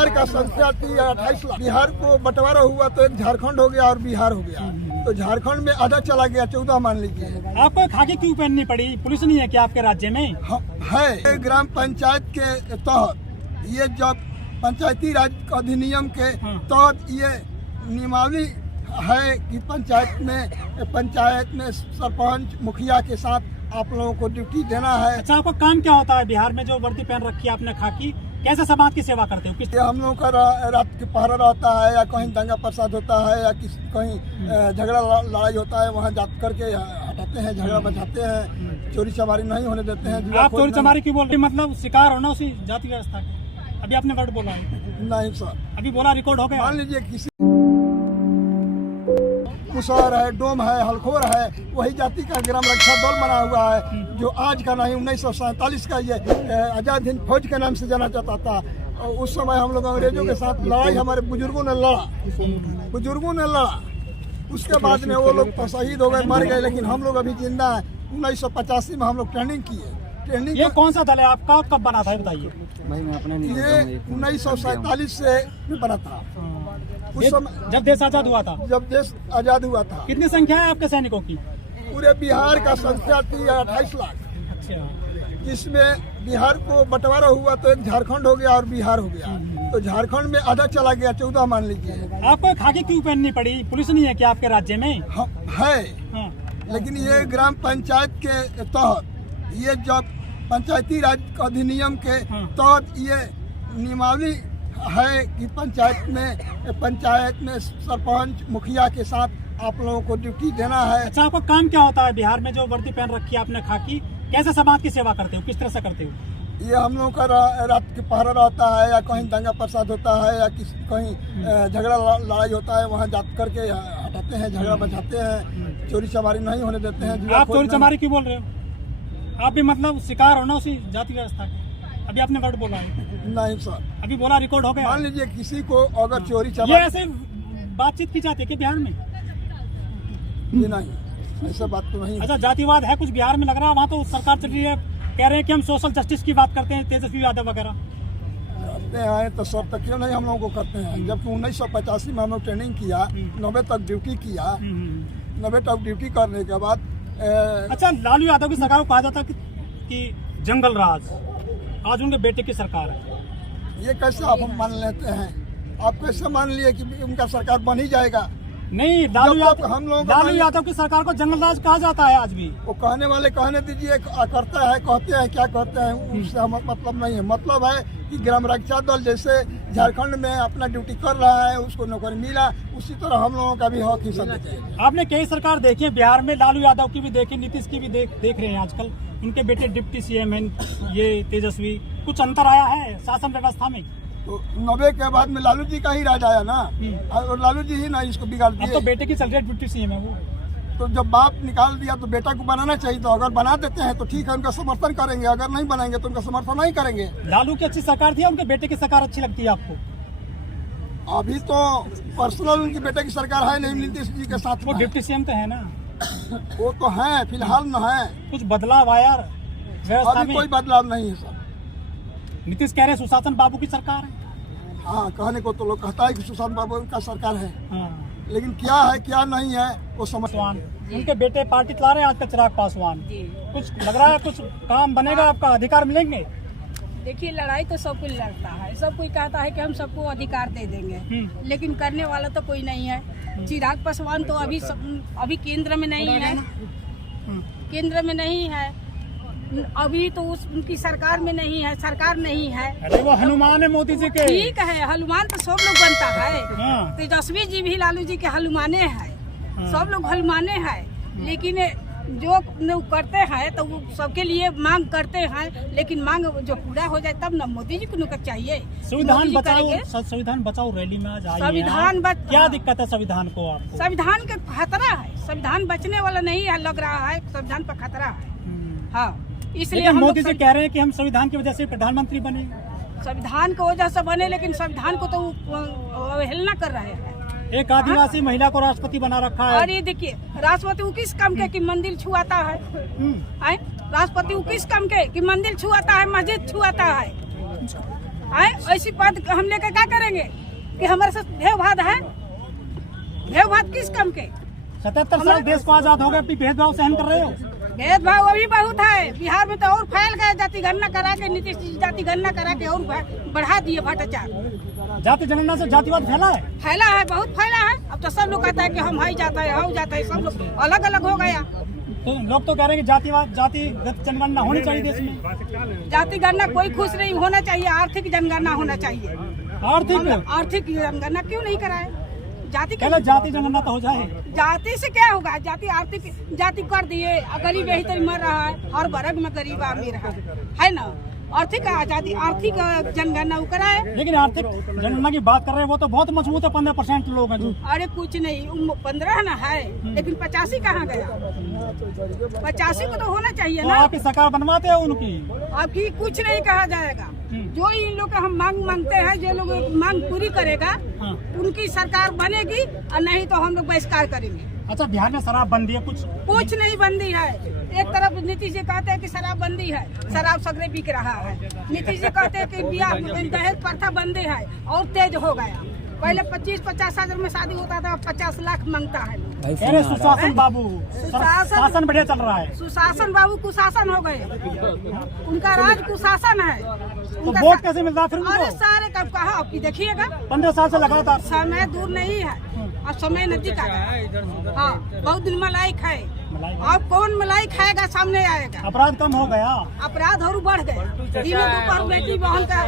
बिहार का संख्या थी 28 लाख। बिहार को बंटवारा हुआ तो एक झारखंड हो गया और बिहार हो गया, तो झारखंड में आधा चला गया, 14 मान लीजिए। आपको खाकी क्यों पहननी पड़ी? पुलिस नहीं है क्या आपके राज्य में? है ग्राम पंचायत के तहत, ये जब पंचायती राज अधिनियम के तहत ये नियमावली है कि पंचायत में सरपंच मुखिया के साथ आप लोगों को ड्यूटी देना है। अच्छा, आपका काम क्या होता है बिहार में? जो वर्दी पहन रखी है आपने खाकी, कैसे समाज की सेवा करते हो? किस हम लोगों का रात के पहरा रहता है, या कहीं दंगा प्रसाद होता है, या कहीं झगड़ा लड़ाई होता है, वहाँ जा करके हटाते हैं, झगड़ा बचाते हैं, चोरी चमारी नहीं होने देते हैं। आप चोरी चमारी क्यों बोल रहे? मतलब शिकार होना उसी जाति व्यवस्था का। अभी आपने वर्ड बोला है। नहीं सर, अभी बोला, रिकॉर्ड हो गया। मान लीजिए किसी कुशर है, डोम है, हलखोर है, वही जाति का ग्राम रक्षा दल बना हुआ है, जो आज का नहीं 1947 का ये आजाद हिंद फौज के नाम से जाना जाता था। और उस समय हम लोग अंग्रेजों के साथ लड़ाई, हमारे बुजुर्गों ने लड़ा। उसके बाद में वो लोग तो शहीद हो गए, मर गए, लेकिन हम लोग अभी जिंदा हैं। 1985 में हम लोग ट्रेनिंग किए। ये कौन सा दल है आपका? कब बना था बताइए? ये 1947 से बना था, उस समय जब देश आजाद हुआ था। जब देश आजाद हुआ था। कितनी संख्या है आपके सैनिकों की? पूरे बिहार का संख्या थी 28 लाख। अच्छा, जिसमें बिहार को बंटवारा हुआ तो एक झारखंड हो गया और बिहार हो गया, तो झारखंड में आधा चला गया, 14 मान लीजिए। आपको खाकी क्यों पहननी पड़ी? पुलिस नहीं है क्या आपके राज्य में? है, लेकिन ये ग्राम पंचायत के तहत, ये जब पंचायती राज अधिनियम के तहत ये नियमावली है कि पंचायत में सरपंच मुखिया के साथ आप लोगों को ड्यूटी देना है। अच्छा, आपका काम क्या होता है बिहार में? जो वर्दी पहन रखी है आपने खाकी, कैसे समाज की सेवा करते हो? किस तरह से करते हो? ये हम लोगों का रात के पहरा रहता है, या कहीं दंगा प्रसाद होता है, या कहीं झगड़ा लड़ाई होता है, वहाँ जा करके हटाते हैं, झगड़ा बचाते हैं, चोरी चमारी नहीं होने देते हैं। आप चोरी चमारी क्यों बोल रहे हो? आप भी मतलब शिकार होना उसी जाति व्यवस्था का। अभी आपने वर्ड बोला है। नहीं सर, अभी बोला, रिकॉर्ड हो गया। मान लीजिए किसी को अगर चोरी चमारी, ये ऐसे बातचीत की जाती है कि बिहार में? ये नहीं, ऐसा बात तो नहीं। अच्छा, जातिवाद है कुछ बिहार में लग रहा है? वहाँ तो सरकार चल रही है, कह रहे हैं कि हम सोशल जस्टिस की बात करते हैं, तेजस्वी यादव वगैरह करते हैं, तो सब तक क्यों नहीं हम लोगों को करते हैं? जबकि 1985 में हम लोग ट्रेनिंग किया, 90 तक ड्यूटी किया। 90 तक ड्यूटी करने के बाद अच्छा, लालू यादव की सरकार को कहा जाता कि जंगल राज, आज उनके बेटे की सरकार है। ये कैसे आप मान लेते हैं? आप कैसे मान लिए कि उनका सरकार बन ही जाएगा? नहीं, लालू यादव की सरकार को जंगल राज कहा जाता है आज भी। वो कहने वाले कहने दीजिए, करता है, कहते हैं, क्या कहते हैं, उससे मतलब नहीं है। मतलब है कि ग्राम रक्षा दल जैसे झारखंड में अपना ड्यूटी कर रहा है, उसको नौकरी मिला, उसी तरह हम लोगों का भी हक हिस्सा देते हैं। आपने कई सरकार देखी है बिहार में, लालू यादव की भी देखी, नीतीश की भी देख रहे हैं आजकल। उनके बेटे डिप्टी सीएम हैं, ये तेजस्वी। कुछ अंतर आया है शासन व्यवस्था में? तो 90 के बाद में लालू जी का ही राज आया ना, और लालू जी ही ना इसको बिगाड़ दिए। अब तो बेटे की चल रही है, डिप्टी सीएम है वो। तो जब बाप निकाल दिया तो बेटा को बनाना चाहिए। तो अगर बना देते हैं तो ठीक है, उनका समर्थन करेंगे, अगर नहीं बनाएंगे तो उनका समर्थन नहीं करेंगे। लालू की अच्छी सरकार थी, उनके बेटे की सरकार अच्छी लगती है आपको? अभी तो पर्सनल उनके बेटे की सरकार है नहीं, नीतीश जी के साथ। वो डिप्टी सीएम तो है ना? वो तो है, फिलहाल न है। कुछ बदलाव आया व्यवस्था में? कोई बदलाव नहीं है सर। नीतीश कह रहे सुशासन बाबू की सरकार है। हाँ, कहने को तो लोग कहता है कि सुशांत बाबू का सरकार है, लेकिन क्या है क्या नहीं है वो समझ। उनके बेटे पार्टी चला रहे हैं आजकल, चिराग पासवान। कुछ लग रहा है कुछ काम बनेगा, आपका अधिकार मिलेंगे? देखिए, लड़ाई तो सब कोई लड़ता है, सब कोई कहता है कि हम सबको अधिकार दे देंगे, लेकिन करने वाला तो कोई नहीं है। चिराग पासवान तो अभी केंद्र में नहीं है, केंद्र में नहीं है अभी, तो उनकी सरकार में नहीं है, सरकार नहीं है। अरे वो हनुमान है मोदी जी के। ठीक है, हनुमान तो सब लोग बनता है। तेजस्वी जी भी लालू जी के हनुमाने है, सब लोग हनुमाने हैं। लेकिन जो करते हैं तो वो सबके लिए मांग करते हैं, लेकिन मांग जो पूरा हो जाए तब न मोदी जी को चाहिए। संविधान बचाओ रैली में आज आई हैं। क्या दिक्कत है संविधान को आपको? संविधान का खतरा है, संविधान बचने वाला नहीं है, लग रहा है संविधान पर खतरा है। हाँ, इसलिए मोदी जी कह रहे हैं कि हम संविधान की वजह से प्रधानमंत्री बने। संविधान की वजह से बने, लेकिन संविधान को तो अवहेलना कर रहे हैं। एक आदिवासी महिला को राष्ट्रपति बना रखा है। और ये देखिए, राष्ट्रपति वो किस काम के कि मंदिर छुआता है? राष्ट्रपति वो किस काम के कि मंदिर छुआता है, मस्जिद छुआता है? आए ऐसी बात हम लेकर क्या करेंगे कि हमारे साथ भेदभाव है? भेदभाव किस कम के? 77 साल देश को आजाद हो गए, अभी भेदभाव सहन कर रहे हो? भेदभाव अभी बहुत है। बिहार में तो और फैल गए, जाति गणना करा के, नीतीश जी जाति गणना करा के और बढ़ा दिए भ्रष्टाचार। जाति जनगणना से जातिवाद फैला है? फैला है, बहुत फैला है। अब तो सब लोग कहता है कि हम हाई जाता है, हाउ जाता है, सब लोग अलग अलग हो गया। तो लोग तो कह रहे हैं कि जातिगत जनगणना होनी चाहिए देश में। जाति गणना कोई खुश नहीं होना चाहिए, आर्थिक जनगणना होना चाहिए। आर्थिक जनगणना क्यों नहीं कराए? जाति जाति जनगणना तो हो जाए। जाति से क्या होगा? जाति आर्थिक जाति कर दिए, गरीब यही तरी मर रहा है, हर वर्ग में गरीब आदमी रहा है ना। आर्थिक आजादी, आर्थिक जनगणना कराए। लेकिन आर्थिक जनगणना की बात कर रहे हैं, वो तो बहुत मजबूत है, 15% लोग हैं जो। अरे कुछ नहीं, 15 ना है, लेकिन 85 कहाँ गया? 85 को तो होना चाहिए ना। आपकी सरकार बनवाते हैं उनकी? आपकी कुछ नहीं कहा जाएगा। जो इन लोग का हम मांग मांगते हैं, जो लोग मांग पूरी करेगा उनकी सरकार बनेगी, और नहीं तो हम लोग बहिष्कार करेंगे। अच्छा, बिहार में शराब बंदी है? कुछ नहीं बंदी है। एक तरफ नीतीश जी कहते हैं कि शराब बंदी है, शराब सगरे बिक रहा है। नीतीश जी कहते हैं कि दहेज प्रथा बंदी है, और तेज हो गया। पहले 25-50 हजार में शादी होता था, 50 लाख मांगता है। अरे सुशासन बाबू, शासन बढ़िया चल रहा है। सुशासन बाबू कुशासन हो गए, उनका राज कुशासन है। तो वोट कैसे मिलता है फिर उनको? अरे सारे कब कहा आपकी देखिएगा, 15 साल से लगातार। समय दूर नहीं है, अब समय नजदीक आ गया। हाँ, बहुत दिन मलाई खाए। अब कौन मलाई खाएगा? सामने आएगा। अपराध कम हो गया? अपराध और बढ़ गए। दिनों दोपहर बेटी बहन का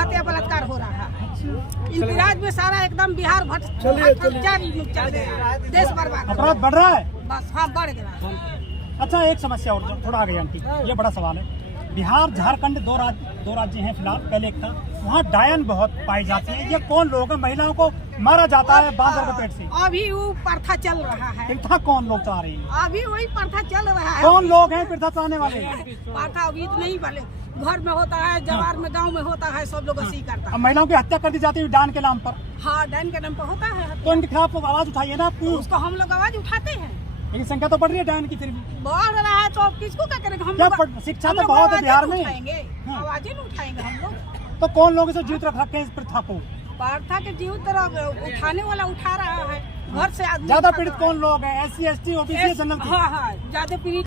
हत्या बलात्कार हो रहा है। इनकी राज में सारा एकदम बिहार चल गया, देश बर्बाद। अपराध बढ़ रहा है बस। हाँ, बढ़ गया। अच्छा, एक समस्या और थोड़ा आगे आंटी, ये बड़ा सवाल है। बिहार झारखंड दो राज्य हैं फिलहाल, पहले एक था, वहाँ डायन बहुत पाई जाती है। ये कौन लोग हैं? महिलाओं को मारा जाता है बांदर के पेट से। अभी वो प्रथा चल रहा है। प्रथा कौन लोग चाह रहे हैं? अभी वही प्रथा चल रहा है। कौन लोग हैं प्रथा चाहने वाले? प्रथा अभी तो नहीं वाले, घर में होता है, जवार में, गांव में होता है, सब लोग ऐसी करता है। महिलाओं की हत्या कर दी जाती है डायन के नाम पर। हाँ, डायन के नाम पर होता है। तो इनके खिलाफ आवाज उठाइए ना। उसको हम लोग आवाज उठाते हैं, लेकिन संख्या तो बढ़ रही है डायन की। फिर भी बढ़ रहा है तो अब किसको क्या करेंगे? हम शिक्षा तो बहुत है बिहार में, आवाजें नहीं उठाएंगे हम लोग। तो कौन लोग इसे जीत रखे हैं इस प्रथा को? प्रथा के जीव तरह उठाने वाला उठा रहा है। घर से ज्यादा पीड़ित कौन लोग हैं? SC ST OBC general? हाँ, ज्यादा पीड़ित